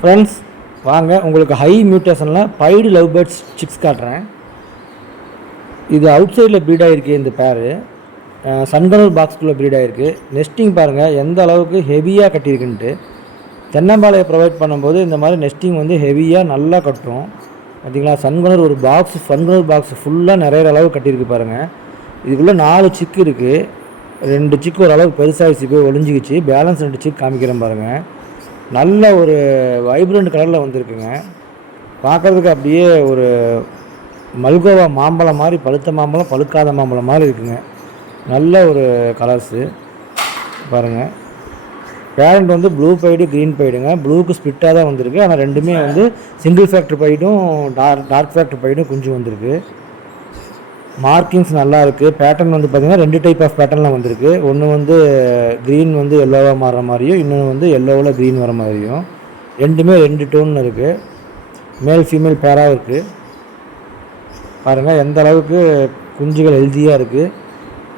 Friends வாங்க உங்களுக்கு high மியூட்டேஷனில் பைடு லவ் பேர்ட்ஸ் சிக்ஸ் காட்டுறேன். இது அவுட் சைடில் ப்ரீட் ஆகிருக்கு. இந்த பேர் சன்கலர் பாக்ஸ்குள்ளே ப்ரீட் ஆகிருக்கு. நெஸ்டிங் பாருங்கள் எந்த அளவுக்கு ஹெவியாக கட்டியிருக்குன்ட்டு. தென்னம்பாளையை ப்ரொவைட் பண்ணும்போது இந்த மாதிரி நெஸ்டிங் வந்து ஹெவியாக நல்லா கட்டும். பார்த்திங்களா, சன்கலர் ஒரு பாக்ஸ் சன்கலர் பாக்ஸ் ஃபுல்லாக நிறைய அளவு கட்டியிருக்கு பாருங்கள். இதுக்குள்ளே 4 சிக்கு இருக்குது. 2 சிக்கு ஓரளவுக்கு பெருசாகிடுச்சு, போய் ஒளிஞ்சிக்கிச்சு. பேலன்ஸ் 2 சிக்கு காமிக்கிறேன் பாருங்கள். நல்ல ஒரு வைப்ரண்ட் கலரில் வந்திருக்குங்க. பார்க்குறதுக்கு அப்படியே ஒரு மல்கோவா மாம்பழம் மாதிரி, பழுத்த மாம்பழம் பழுக்காத மாம்பழம் மாதிரி இருக்குங்க. நல்ல ஒரு கலர்ஸு பாருங்கள். பேரண்ட் வந்து ப்ளூ பைடு க்ரீன் பைடுங்க. ப்ளூக்கு ஸ்பிட்டாக தான் வந்திருக்கு. ஆனால் ரெண்டுமே வந்து சிங்கிள் ஃபேக்டர் பைடும் டார்க் ஃபேக்டர் பைடும் குஞ்சு வந்திருக்கு. மார்க்கிங்ஸ் நல்லா இருக்குது. பேட்டர்ன் வந்து பார்த்திங்கன்னா 2 டைப் ஆஃப் பேட்டர்னில் வந்திருக்கு. ஒன்று வந்து க்ரீன் வந்து எல்லோவாக மாறுற மாதிரியும், இன்னொன்று வந்து எல்லோவில் க்ரீன் வர மாதிரியும். ரெண்டுமே 2 டோனில் இருக்குது. மேல் ஃபீமேல் பேராக இருக்குது. பாருங்கள் எந்த அளவுக்கு குஞ்சுகள் ஹெல்த்தியாக இருக்குது.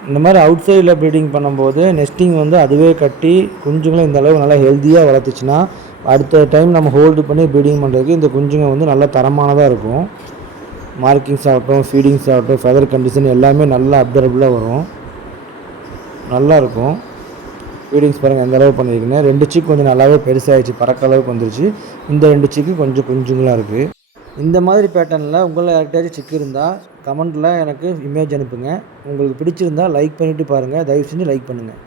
இந்த மாதிரி அவுட் சைடில் ப்ரீடிங் பண்ணும்போது நெஸ்டிங் வந்து அதுவே கட்டி குஞ்சுங்களும் இந்த அளவு நல்லா ஹெல்த்தியாக வளர்த்துச்சுன்னா அடுத்த டைம் நம்ம ஹோல்டு பண்ணி ப்ரீடிங் பண்ணுறதுக்கு இந்த குஞ்சுங்க வந்து நல்ல தரமானதாக இருக்கும். மார்க்கிங்ஸ் ஆகட்டும், ஃபீடிங்ஸ் ஆகட்டும், ஃபெதர் கண்டிஷன் எல்லாமே நல்லா அப்சர்வபுளாக வரும். நல்லாயிருக்கும். ஃபீடிங்ஸ் பாருங்கள் எந்த அளவு பண்ணியிருக்குங்க. 2 சிக்கு கொஞ்சம் நல்லாவே பெருசாகிடுச்சு, பறக்க அளவுக்கு வந்துருச்சு. இந்த 2 சிக்கு கொஞ்சம் குஞ்சுங்களாக இருக்குது. இந்த மாதிரி பேட்டர்னில் உங்களில் யார்கிட்டயாச்சும் சிக்கு இருந்தால் கமெண்ட்டில் எனக்கு இமேஜ் அனுப்புங்க. உங்களுக்கு பிடிச்சிருந்தால் லைக் பண்ணிவிட்டு பாருங்கள். தயவு செஞ்சு லைக் பண்ணுங்கள்.